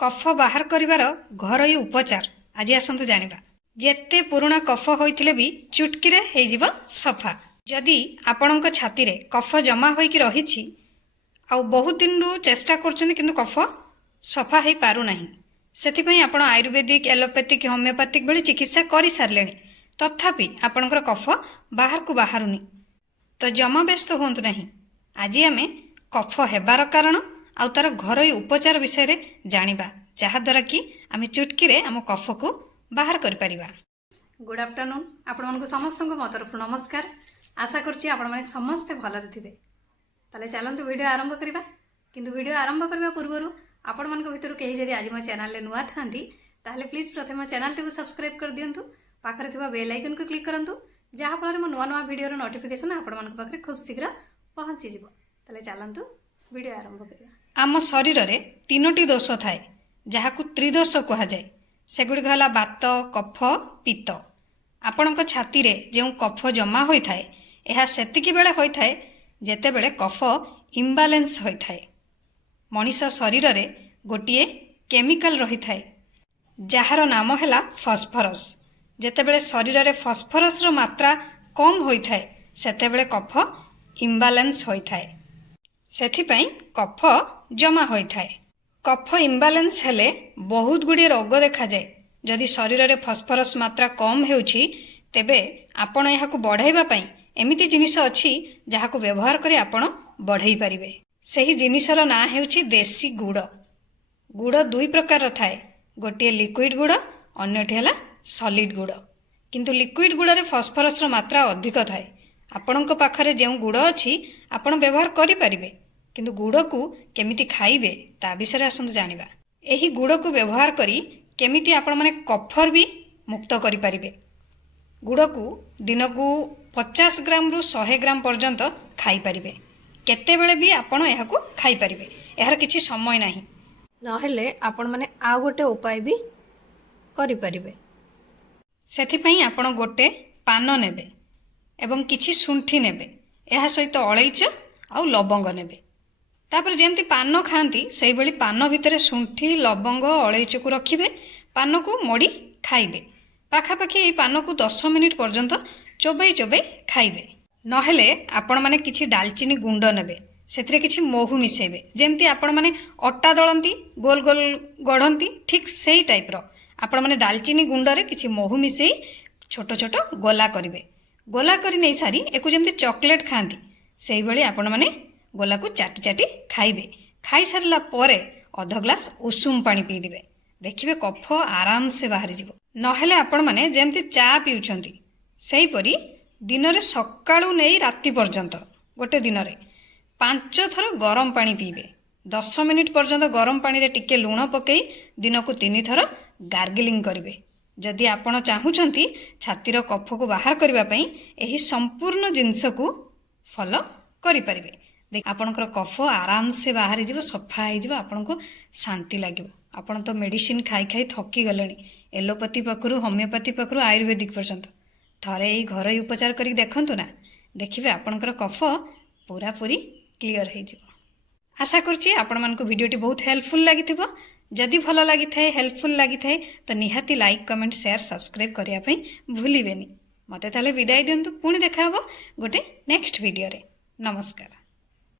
कफ बाहर करिवार घरोई उपचार आज आसतु जानिबा। जेते पुराना कफ होइथिले भी चुटकीरे हेजिबा सफा। जदि आपणक छाती रे कफ जमा होइकी रहिछि आ बहुत दिन रु चेष्टा करछन्ती किंतु कफ सफा हेई पारु नाही, सेथिपई आपण आयुर्वेदिक एलोपैथिक होमियोपैथिक भली चिकित्सा करि सारलेनी, तथापि आपणकर कफ बाहर को बाहरुनी, तो जमा व्यस्त होंतु नाही। आज आमे कफ हेबार कारण आउ तार घरोई उपचार विषय रे जानिबा, जहा द्वारा कि आमे चुटकी रे आम कफ को बाहर करि परिबा। गुड आफ्टरनून, आपण मानकु समस्तको मो तरफ नमस्कार। आशा करछि आपण माने समस्ते भलरे थिबे। ताले चलंतु वीडियो आरंभ करिबा। किंतु वीडियो आरंभ करबा पूर्वरु आपण मानक भितरु केही जदि आज मो चैनल ले नुआ थांती ताले प्लीज प्रथम चैनल को सब्सक्राइब कर दियंतु, पाखरे थिबा बेल आइकन को क्लिक करंतु, जहा फल मो नुआ नुआ वीडियो रो नोटिफिकेशन आपण मानक पाखरे खूब शीघ्र पहुंची जिवो। ताले चलंतु वीडियो आरंभ करिबा। आम शरीर रे तीनोटी दोष थाए, जहाकु त्रिदोष कहा जाए। सेगुड़िक हला बात, कफ, पित्त। आपणक छाती रे जेउ कफ जमा होई थाए, एहा सेतिकी बेले होई थाए जेते बेले कफ इम्बालेंस होई थाए। मनीष शरीर रे गोटिए केमिकल रही थाए जहार नाम हैला फॉस्फोरस। जेते बेले शरीर रे फॉस्फोरस रो मात्रा कम होई थाए सेते बेले कफ इम्बालेंस होई थाए, सेथिपई कफ जमा होई थाए। कफ इम्बालेंस हेले बहुत गुडी रोग देखा जाए। जदि शरीर रे फॉस्फोरस मात्रा कम हेउछि तेबे आपण एहाकु बढ़ाइबा पई एमिति जिनिस अछि जहाकु व्यवहार करी आपण बढ़ाई परिबे। सेही जिनिसर ना हेउछि देसी गुड़। गुड़ दुई प्रकार थाए, गोटे लिक्विड गुड़, अन्यटी हला सॉलिड गुड़। किंतु लिक्विड गुड़ रे फॉस्फोरस रो मात्रा अधिक थाए। आपणक पाखरे जेउ गुड़ अछि आपण व्यवहार करि परिबे, किंतु गुड़ को केमिति खाइबे ता विषय आसंतु जानिबा। एही गुड़ को व्यवहार करी केमिति आपण माने कफर भी मुक्त करि परिबे। गुड़ को दिन को 50 ग्राम रु 100 ग्राम पर्यंत खाई परिबे। केते बेले भी आपण एहाकु खाई परिबे, एहार किछि समय नाही। नहेले आपण माने आ गोटे उपाय भी करि परिबे। सेथिपई आपण गोटे पान नेबे एवं किछि सुंठी नेबे, एहा सहित अलैच आउ लवंग नेबे। तापर जेमती पान खाती से भली पान भितर सुंठी, लवंग, अलैच को रखिबे, पान को मोड़ी खाइबे। पाखापाखि एई पान को 10 मिनिट पर्यंत चोबई चोबई खाइबे। नहेले आपण माने किछि दालचीनी गुंड नेबे, सेथिरे किछि मोहु मिसेबे। जेमती आपण माने अट्टा दळंती गोल गोल गढंती ठीक सेई टाइप रो आपण माने दालचीनी गुंड रे किछि मोहु मिसेई छोट छोट गोला करिवे। गोला करी नै सारी एकु जेमती चॉकलेट खांती सेई भली आपण माने गोला को चाटी चाटी खाइबे। खाई सारला परे अध ग्लास उषुम पानी पी दिबे, देखिबे कफ आराम से बाहरी जिवो। नहेले आपण माने जेमती चा पिउछंती सेई परी दिन रे सकाळू नै राति पर्यंत गोटे दिन रे 5 थर गरम पानी पीबे। 10 मिनिट पर्यंत गरम पानी रे टिके लूण पकई दिन को 3 थर गार्गलिंग करिवे। जदि आपण चाहुछंती छातीर कफ को बाहर करिबा पई एही संपूर्ण जिंस को फॉलो करि परिबे। आपणकर कफ आराम से बाहर जीव, सफा हो, आपन को शांति लगे। आपन तो मेडिसिन खाई खाई थकी गले, एलोपैथी पाखु होमियोपैथी पाखु आयुर्वेदिक पर्यंत थरे यही घरोई उपचार कर देखु ना, देखिए आपणकर कफ पूरा पूरी क्लीयर हो। आशा करछि आपण मानकु वीडियोटी बहुत हेल्पफुल लगी। जदि भल लगी थाए, हेल्पफुल लगी थाए तो निहाती लाइक, कमेंट, शेयर, सब्सक्राइब करने भूलिबेनी। मते ताले विदाय दियंतु। पुणी देखा हबो गोटे नेक्स्ट वीडियो रे। नमस्कार।